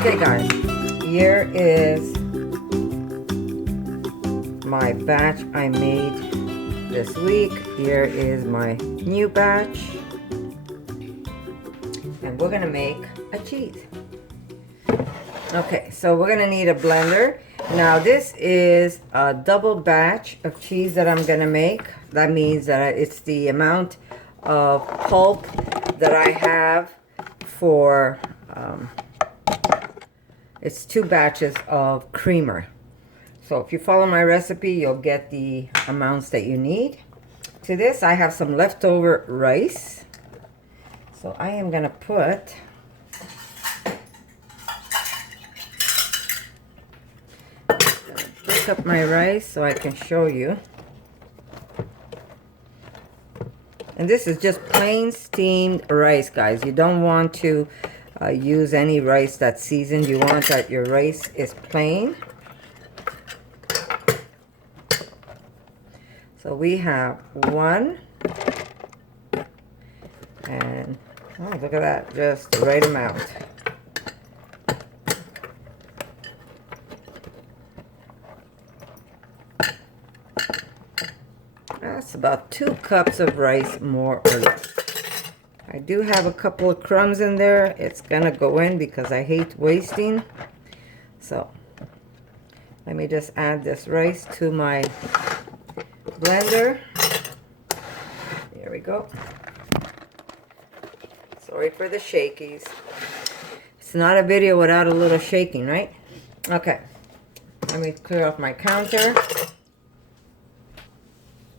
Okay guys, here is my batch I made this week. Here is my new batch. And we're gonna make a cheese. Okay, so we're gonna need a blender. Now this is a double batch of cheese that I'm gonna make. That means that it's the amount of pulp that I have for, it's 2 batches of creamer. So if you follow my recipe, you'll get the amounts that you need. To this, I have some leftover rice. So I am gonna pick up my rice so I can show you. And this is just plain steamed rice, guys. You don't want to use any rice that's seasoned. You want that your rice is plain. So we have 1, and oh, look at that, just the right amount. That's about 2 cups of rice, more or less. I do have a couple of crumbs in there. It's gonna go in because I hate wasting. So let me just add this rice to my blender. There we go. Sorry for the shakies. It's not a video without a little shaking, right? Okay, let me clear off my counter.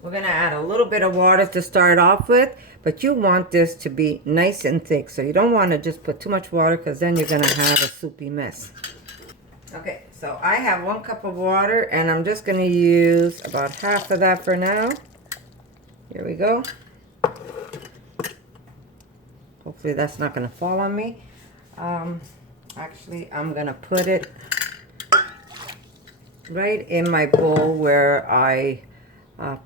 We're gonna add a little bit of water to start off with, but you want this to be nice and thick, so you don't want to just put too much water because then you're gonna have a soupy mess. Okay, so I have 1 cup of water and I'm just gonna use about half of that for now. Here we go. Hopefully that's not gonna fall on me. Actually, I'm gonna put it right in my bowl where I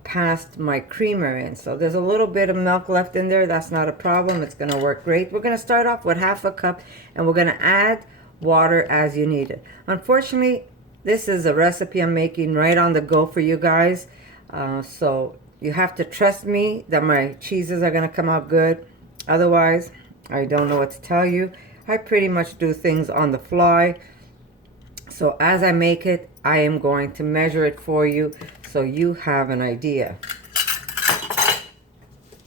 passed my creamer in. So there's a little bit of milk left in there. That's not a problem. It's gonna work great. We're gonna start off with half a cup and we're gonna add water as you need it. Unfortunately, this is a recipe I'm making right on the go for you guys. So you have to trust me that my cheeses are gonna come out good. Otherwise, I don't know what to tell you. I pretty much do things on the fly. So as I make it, I am going to measure it for you so you have an idea.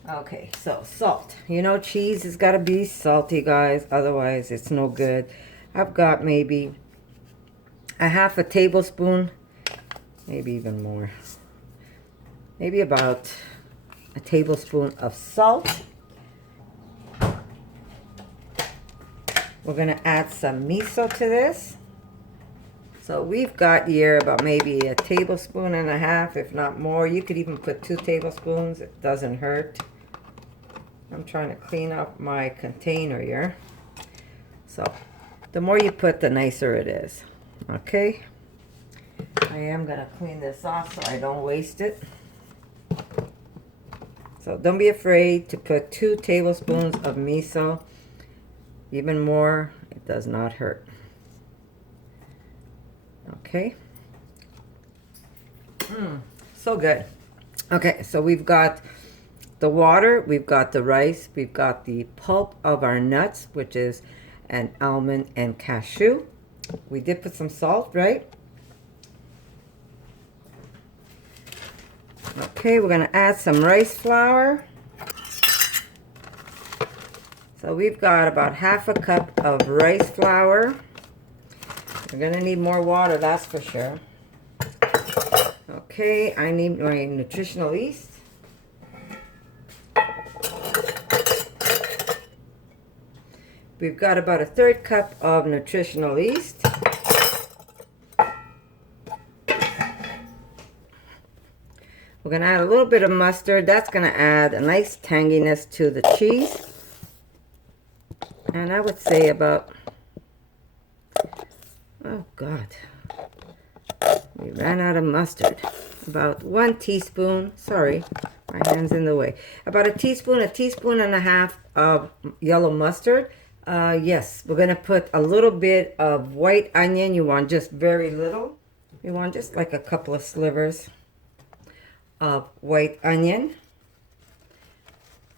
Okay, so salt. You know, cheese has got to be salty, guys. Otherwise, it's no good. I've got maybe a half a tablespoon, maybe even more. Maybe about a tablespoon of salt. We're going to add some miso to this. So we've got here about maybe a tablespoon and a half, if not more. You could even put 2 tablespoons. It doesn't hurt. I'm trying to clean up my container here. So the more you put, the nicer it is. Okay. I am going to clean this off so I don't waste it. So don't be afraid to put 2 tablespoons of miso. Even more, it does not hurt. Okay. So good. Okay, so we've got the water, we've got the rice, we've got the pulp of our nuts, which is an almond and cashew. We did put some salt, right? Okay, we're gonna add some rice flour. So we've got about half a cup of rice flour. We're gonna need more water, that's for sure. Okay, I need my nutritional yeast. We've got about a 1/3 cup of nutritional yeast. We're gonna add a little bit of mustard. That's gonna add a nice tanginess to the cheese. And I would say about, oh God, we ran out of mustard. About 1 teaspoon, sorry, my hand's in the way. About a teaspoon and a half of yellow mustard. Yes, we're gonna put a little bit of white onion. You want just very little. You want just like a couple of slivers of white onion.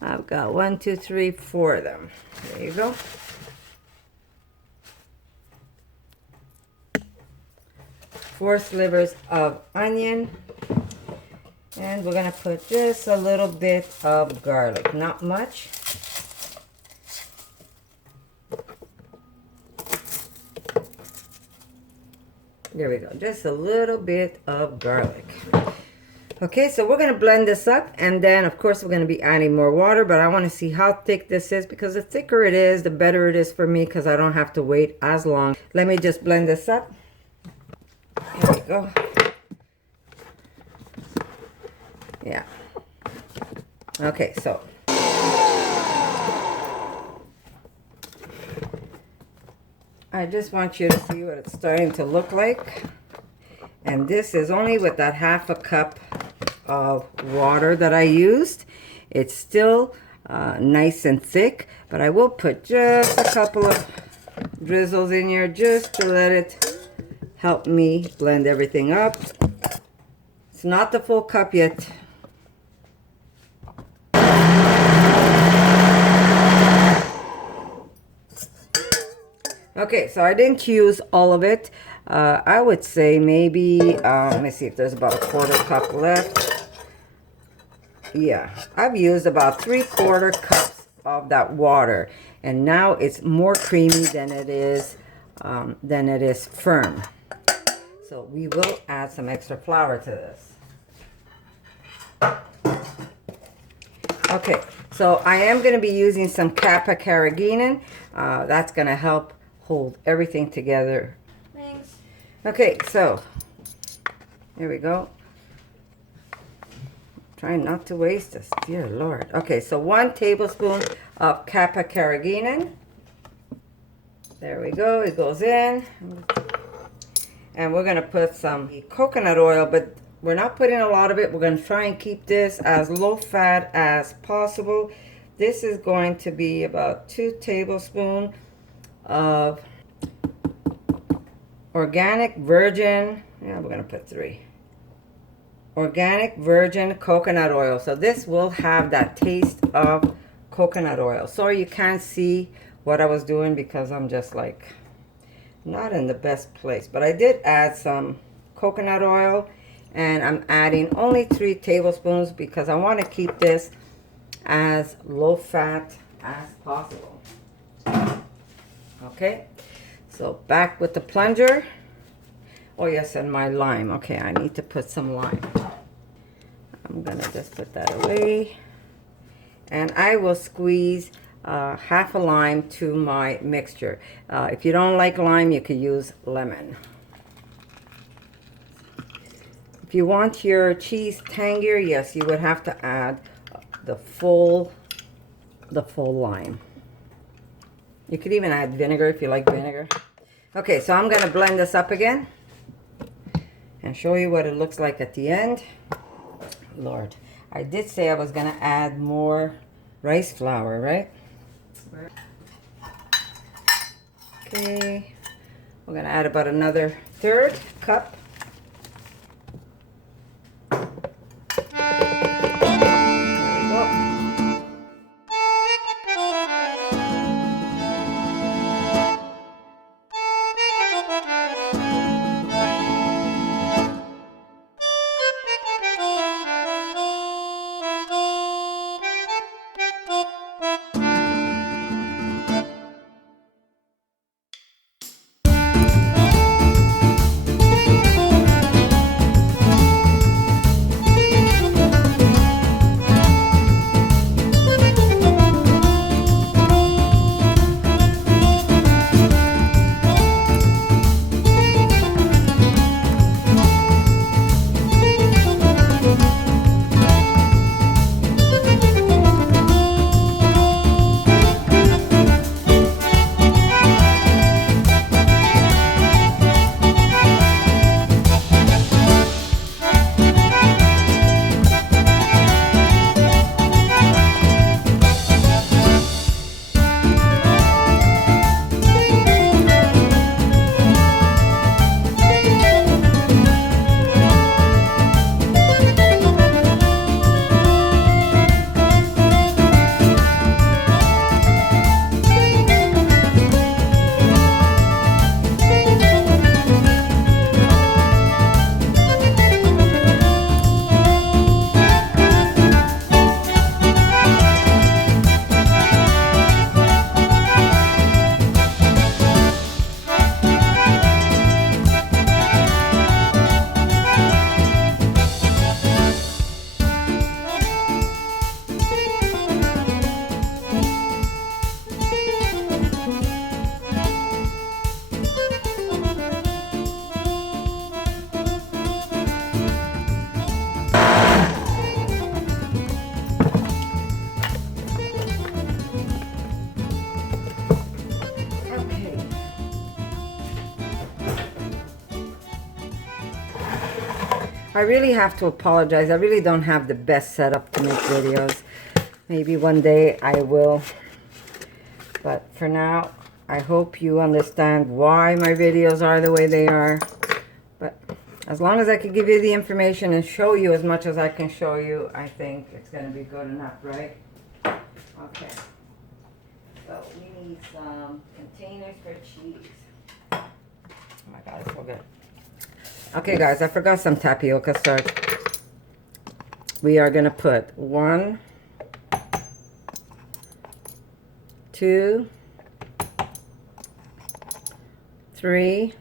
I've got 1, 2, 3, 4 of them. There you go. Four slivers of onion. And we're gonna put just a little bit of garlic, not much. There we go, just a little bit of garlic. Okay, so we're gonna blend this up, and then of course we're gonna be adding more water, but I wanna see how thick this is, because the thicker it is, the better it is for me, because I don't have to wait as long. Let me just blend this up. Here we go. Yeah. Okay, so I just want you to see what it's starting to look like. And this is only with that 1/2 cup of water that I used. It's still nice and thick, but I will put just a couple of drizzles in here just to let it help me blend everything up. It's not the full cup yet. Okay, so I didn't use all of it. I would say maybe, let me see if there's about a 1/4 cup left. Yeah, I've used about 3/4 cups of that water. And now it's more creamy than it is firm. So we will add some extra flour to this. Okay, so I am going to be using some Kappa carrageenan. That's going to help hold everything together. Thanks. Okay, so here we go. Trying not to waste this, dear Lord. Okay, so 1 tablespoon of Kappa carrageenan. There we go, it goes in. And we're gonna put some coconut oil, but we're not putting a lot of it. We're gonna try and keep this as low fat as possible. This is going to be about 2 tablespoons of organic virgin, yeah, we're gonna put 3. Organic virgin coconut oil. So this will have that taste of coconut oil. Sorry you can't see what I was doing because I'm just like not in the best place. But I did add some coconut oil, and I'm adding only 3 tablespoons because I want to keep this as low fat as possible. Okay, so back with the plunger. Oh yes, and my lime. Okay, I need to put some lime. I'm gonna just put that away. And I will squeeze 1/2 a lime to my mixture. If you don't like lime, you could use lemon. If you want your cheese tangier, yes, you would have to add the full lime. You could even add vinegar if you like vinegar. Okay, so I'm gonna blend this up again and show you what it looks like at the end. Lord, I did say I was gonna add more rice flour, right? Okay, we're gonna add about another 1/3 cup. I really have to apologize. I really don't have the best setup to make videos. Maybe one day I will. But for now, I hope you understand why my videos are the way they are. But as long as I can give you the information and show you as much as I can show you, I think it's going to be good enough, right? Okay. So we need some containers for cheese. Oh my God, it's so good. Okay, guys, I forgot some tapioca starch. We are going to put 1, 2, 3,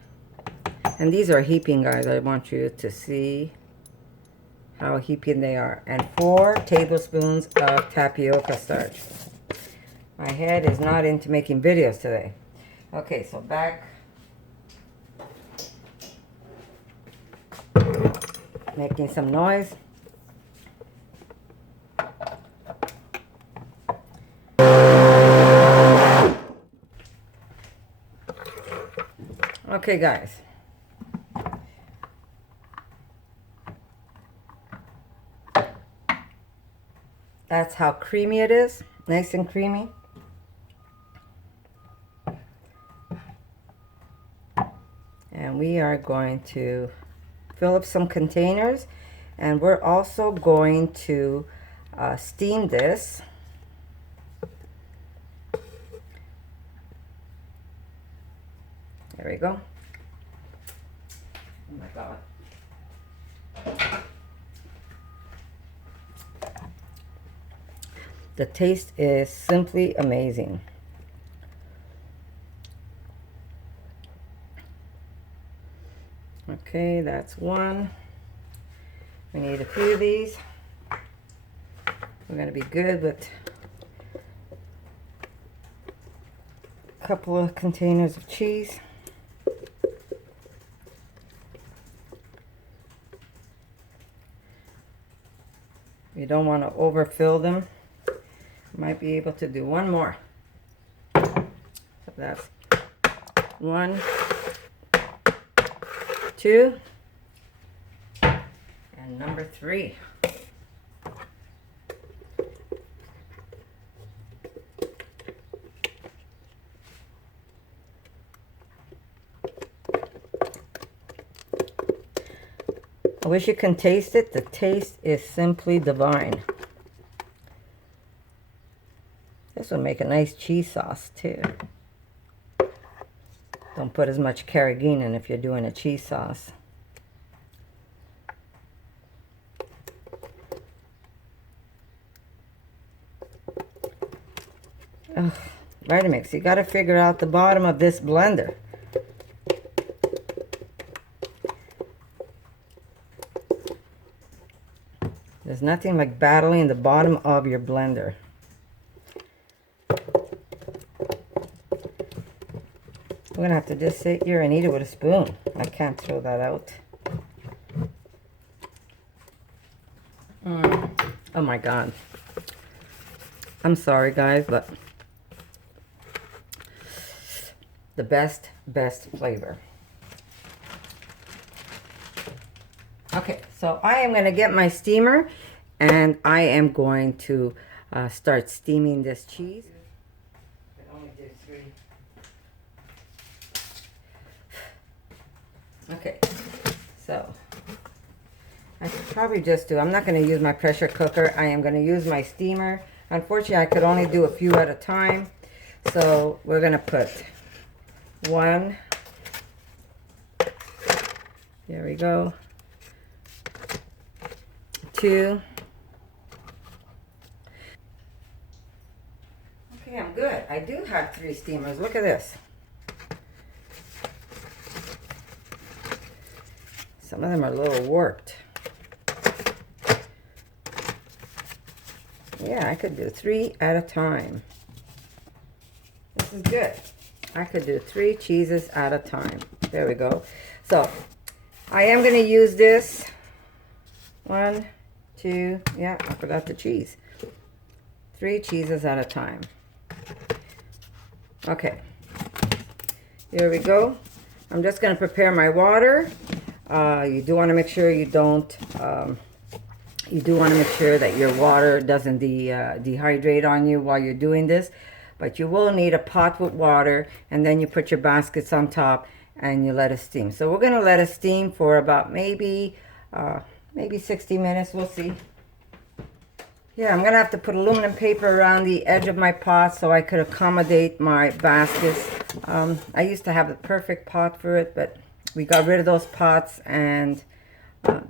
and these are heaping, guys. I want you to see how heaping they are. And 4 tablespoons of tapioca starch. My head is not into making videos today. Okay, so back. Making some noise. Okay, guys. That's how creamy it is. Nice and creamy. And we are going to fill up some containers, and we're also going to steam this. There we go. Oh my God. The taste is simply amazing. Okay, that's 1. We need a few of these. We're going to be good with a couple of containers of cheese. You don't want to overfill them. Might be able to do 1 more. So that's 1, 2, and number 3. I wish you can taste it. The taste is simply divine. This will make a nice cheese sauce too. Don't put as much carrageenan in if you're doing a cheese sauce. Oh, Vitamix, you got to figure out the bottom of this blender. There's nothing like battling the bottom of your blender. I'm gonna have to just sit here and eat it with a spoon. I can't throw that out. Oh my God. I'm sorry, guys, but the best flavor. Okay, so I am gonna get my steamer and I am going to start steaming this cheese. I can only do 3. Okay, so I could probably just do, I'm not going to use my pressure cooker. I am going to use my steamer. Unfortunately, I could only do a few at a time. So we're going to put 1. There we go. 2. Okay, I'm good. I do have 3 steamers. Look at this. Some of them are a little warped. Yeah, I could do 3 at a time. This is good. I could do 3 cheeses at a time. There we go. So, I am going to use this. 1, 2, yeah, I forgot the cheese. 3 cheeses at a time. Okay. Here we go. I'm just going to prepare my water. You do want to make sure you don't, you do want to make sure that your water doesn't dehydrate on you while you're doing this. But you will need a pot with water, and then you put your baskets on top and you let it steam. So we're going to let it steam for about maybe 60 minutes. We'll see. Yeah, I'm going to have to put aluminum paper around the edge of my pot so I could accommodate my baskets. I used to have the perfect pot for it, but we got rid of those pots, and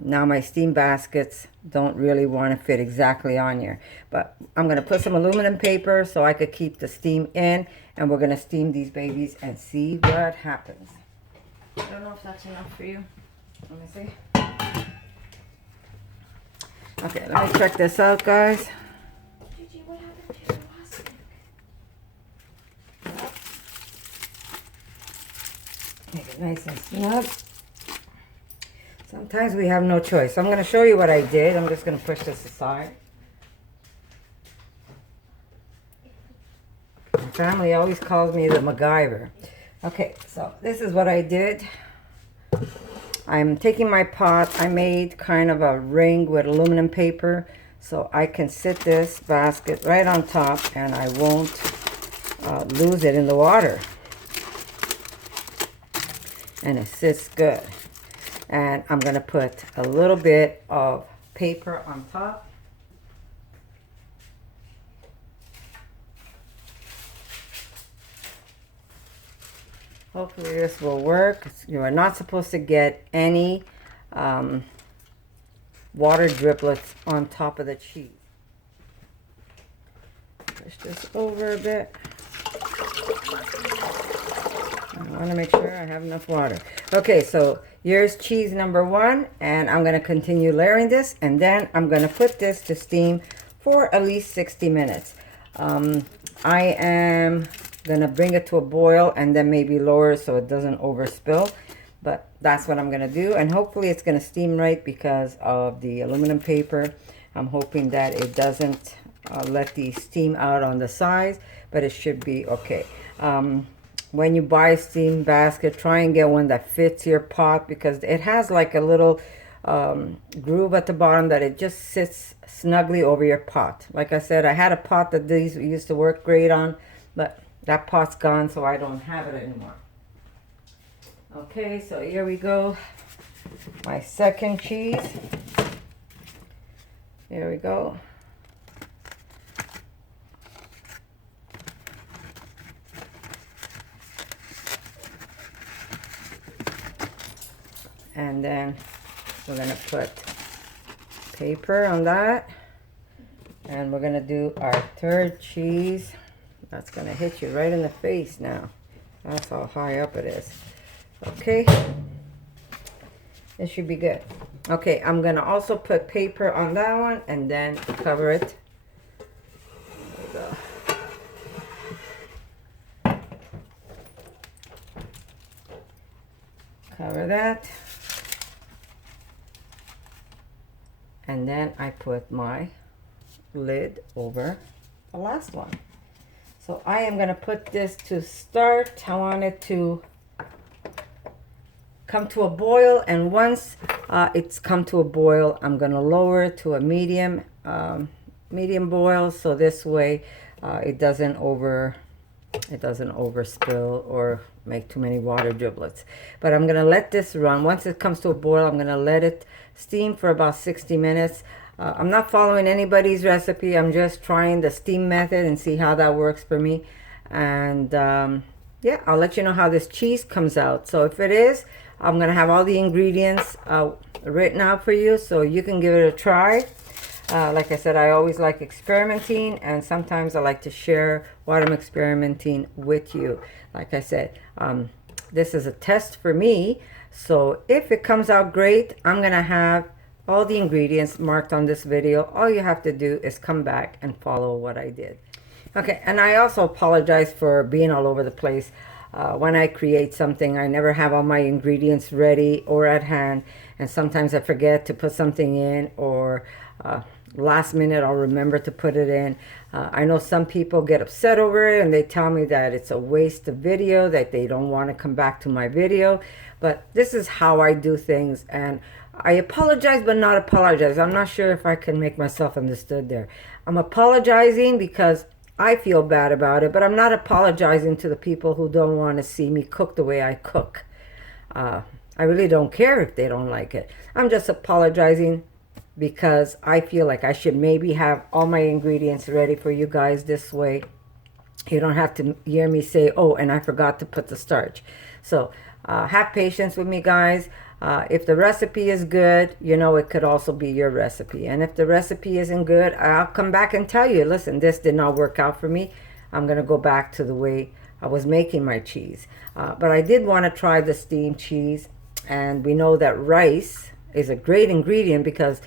now my steam baskets don't really want to fit exactly on here. But I'm going to put some aluminum paper so I could keep the steam in, and we're going to steam these babies and see what happens. I don't know if that's enough for you. Let me see. Okay, let me check this out, guys. Gigi, what happened to your last one? Make it nice and snug. Sometimes we have no choice. So I'm going to show you what I did. I'm just going to push this aside. My family always calls me the MacGyver. Okay, so this is what I did. I'm taking my pot. I made kind of a ring with aluminum paper so I can sit this basket right on top and I won't lose it in the water. And it sits good. And I'm going to put a little bit of paper on top. Hopefully this will work. You are not supposed to get any water driplets on top of the cheese. Push this over a bit. I want to make sure I have enough water. Okay, so here's cheese number 1, and I'm going to continue layering this, and then I'm going to put this to steam for at least 60 minutes. I am going to bring it to a boil and then maybe lower so it doesn't overspill, but that's what I'm going to do, and hopefully it's going to steam right because of the aluminum paper. I'm hoping that it doesn't let the steam out on the sides, but it should be okay. When you buy a steam basket, try and get one that fits your pot because it has like a little groove at the bottom that it just sits snugly over your pot. Like I said, I had a pot that these used to work great on, but that pot's gone, so I don't have it anymore. Okay, so here we go. My second cheese. Here we go. And then we're going to put paper on that. And we're going to do our third cheese. That's going to hit you right in the face now. That's how high up it is. Okay. This should be good. Okay, I'm going to also put paper on that one and then cover it. There we go. Cover that. And then I put my lid over the last one. So I am going to put this to start. I want it to come to a boil, and once it's come to a boil, I'm going to lower it to a medium boil, so this way it doesn't overspill or make too many water driblets. But I'm going to let this run. Once it comes to a boil, I'm going to let it steam for about 60 minutes. I'm not following anybody's recipe. I'm just trying the steam method and see how that works for me. And yeah, I'll let you know how this cheese comes out. So if it is, I'm going to have all the ingredients written out for you so you can give it a try. Like I said, I always like experimenting, and sometimes I like to share what I'm experimenting with you. Like I said, this is a test for me. So if it comes out great, I'm going to have all the ingredients marked on this video. All you have to do is come back and follow what I did. Okay, and I also apologize for being all over the place. When I create something, I never have all my ingredients ready or at hand, and sometimes I forget to put something in, or last minute I'll remember to put it in. I know some people get upset over it and they tell me that it's a waste of video, that they don't want to come back to my video. But this is how I do things, and I apologize but not apologize. I'm not sure if I can make myself understood there. I'm apologizing because I feel bad about it, but I'm not apologizing to the people who don't want to see me cook the way I cook. I really don't care if they don't like it. I'm just apologizing because I feel like I should maybe have all my ingredients ready for you guys. This way you don't have to hear me say, oh, and I forgot to put the starch. So have patience with me, guys. If the recipe is good, you know, it could also be your recipe. And if the recipe isn't good, I'll come back and tell you, listen, this did not work out for me. I'm going to go back to the way I was making my cheese. But I did want to try the steamed cheese. And we know that rice is a great ingredient, because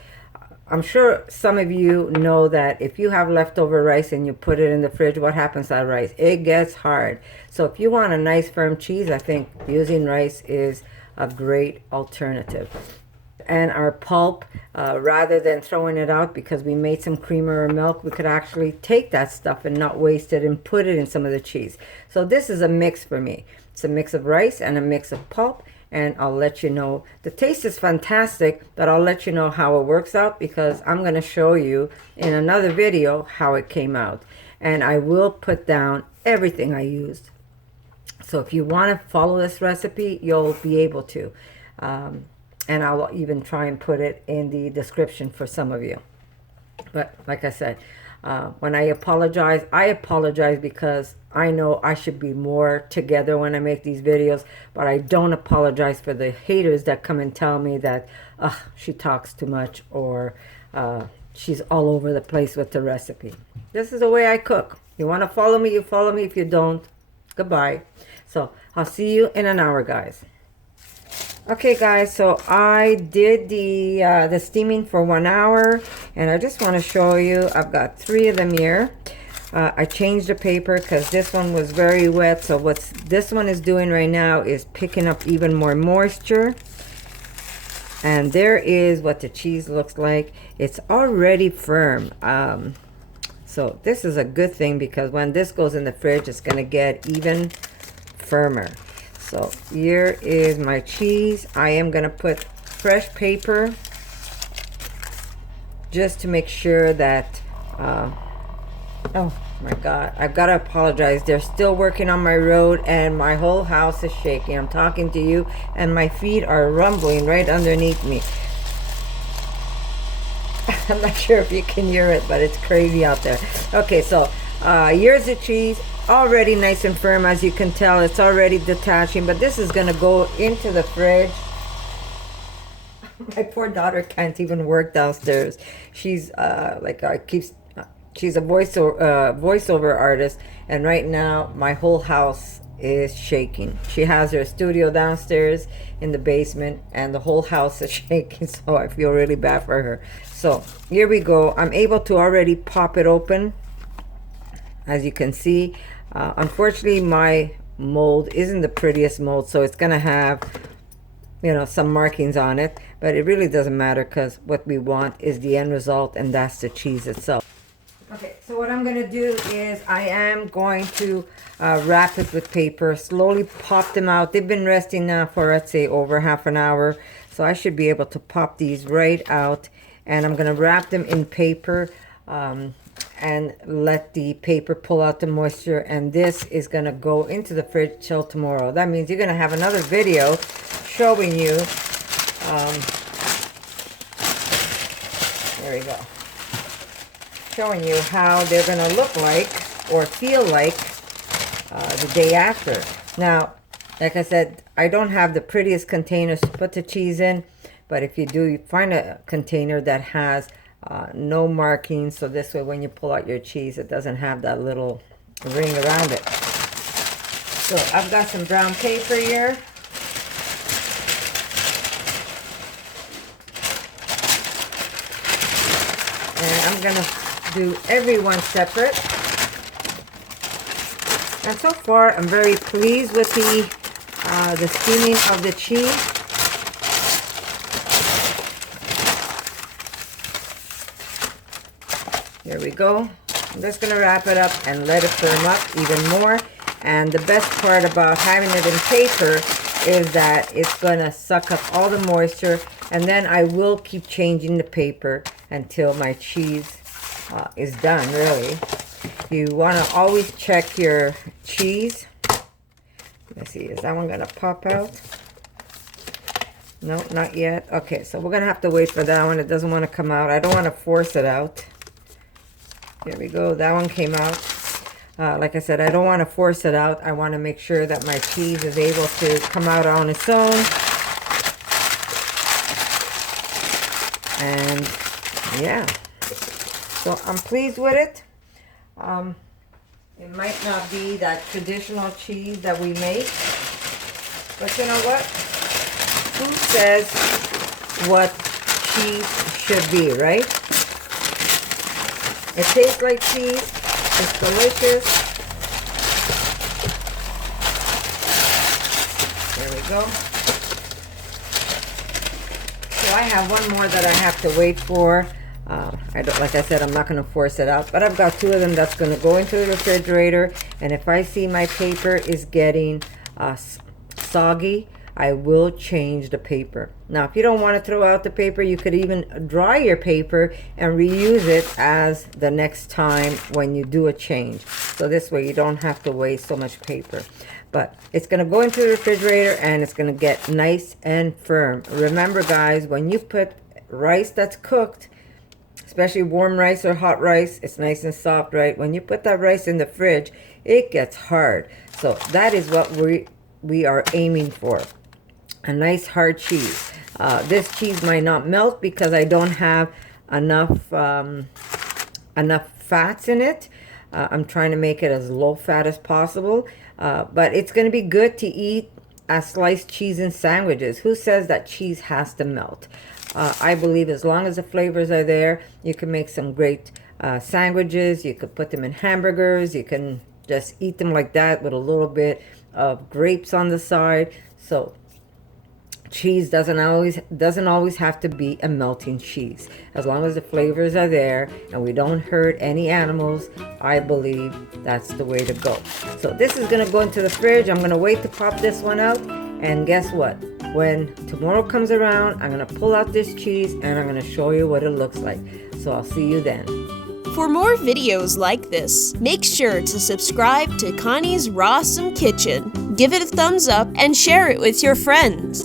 I'm sure some of you know that if you have leftover rice and you put it in the fridge, what happens to that rice? It gets hard. So if you want a nice firm cheese, I think using rice is a great alternative. And our pulp, rather than throwing it out because we made some creamer or milk, we could actually take that stuff and not waste it and put it in some of the cheese. So this is a mix for me. It's a mix of rice and a mix of pulp. And I'll let you know. The taste is fantastic, but I'll let you know how it works out, because I'm going to show you in another video how it came out. And I will put down everything I used. So if you want to follow this recipe, you'll be able to. And I'll even try and put it in the description for some of you. But like I said, when I apologize because I know I should be more together when I make these videos, but I don't apologize for the haters that come and tell me that she talks too much, or she's all over the place with the recipe. This is the way I cook. You want to follow me, you follow me. If you don't, goodbye. So I'll see you in an hour, guys. Okay, guys, so I did the steaming for 1 hour, and I just want to show you, I've got 3 of them here. I changed the paper because this one was very wet, so what this one is doing right now is picking up even more moisture. And there is what the cheese looks like. It's already firm. So this is a good thing, because when this goes in the fridge, it's going to get even firmer. So here is my cheese. I am going to put fresh paper just to make sure that oh my God, I've got to apologize. They're still working on my road and my whole house is shaking. I'm talking to you and my feet are rumbling right underneath me. I'm not sure if you can hear it, but it's crazy out there. Okay, so here's the cheese. Already nice and firm, as you can tell. It's already detaching, but this is going to go into the fridge. My poor daughter can't even work downstairs. She's she's a voiceover artist, and right now my whole house is shaking. She has her studio downstairs in the basement, and the whole house is shaking, so I feel really bad for her. So here we go. I'm able to already pop it open, as you can see. Unfortunately, my mold isn't the prettiest mold, so it's gonna have, you know, some markings on it, but it really doesn't matter, because what we want is the end result, and that's the cheese itself. Okay, so what I'm gonna do is I am going to wrap it with paper, slowly pop them out. They've been resting now for, let's say, over half an hour, so I should be able to pop these right out, and I'm gonna wrap them in paper and let the paper pull out the moisture, and this is gonna go into the fridge till tomorrow. That means you're gonna have another video showing you there we go, showing you how they're gonna look like or feel like the day after. Now, like I said, I don't have the prettiest containers to put the cheese in, but if you do, you find a container that has no markings, so this way when you pull out your cheese, it doesn't have that little ring around it. So I've got some brown paper here. And I'm gonna do every one separate. And so far, I'm very pleased with the steaming of the cheese. we go. I'm just gonna wrap it up and let it firm up even more. And the best part about having it in paper is that it's gonna suck up all the moisture, and then I will keep changing the paper until my cheese is done, really. You wanna always check your cheese. Let's see, is that one gonna pop out? No, not yet. Okay, so we're gonna have to wait for that one. It doesn't wanna come out. I don't wanna force it out. Here we go, that one came out. Like I said, I don't wanna force it out. I wanna make sure that my cheese is able to come out on its own. And yeah, so I'm pleased with it. It might not be that traditional cheese that we make, but you know what? Who says what cheese should be, right? It tastes like cheese. It's delicious. There we go. So I have one more that I have to wait for. Like I said, I'm not going to force it out, but I've got two of them that's going to go into the refrigerator. And if I see my paper is getting soggy, I will change the paper. Now, if you don't want to throw out the paper, you could even dry your paper and reuse it as the next time when you do a change. So this way you don't have to waste so much paper. But it's going to go into the refrigerator and it's going to get nice and firm. Remember, guys, when you put rice that's cooked, especially warm rice or hot rice, it's nice and soft, right? When you put that rice in the fridge, it gets hard. So that is what we are aiming for. A nice hard cheese. This cheese might not melt because I don't have enough fats in it. I'm trying to make it as low fat as possible. But it's going to be good to eat as sliced cheese in sandwiches. Who says that cheese has to melt? I believe as long as the flavors are there, you can make some great sandwiches. You could put them in hamburgers. You can just eat them like that with a little bit of grapes on the side. So cheese doesn't always have to be a melting cheese. As long as the flavors are there and we don't hurt any animals, I believe that's the way to go. So this is going to go into the fridge. I'm going to wait to pop this one out. And guess what? When tomorrow comes around, I'm going to pull out this cheese and I'm going to show you what it looks like. So I'll see you then. For more videos like this, make sure to subscribe to Connie's RAWsome Kitchen, give it a thumbs up, and share it with your friends.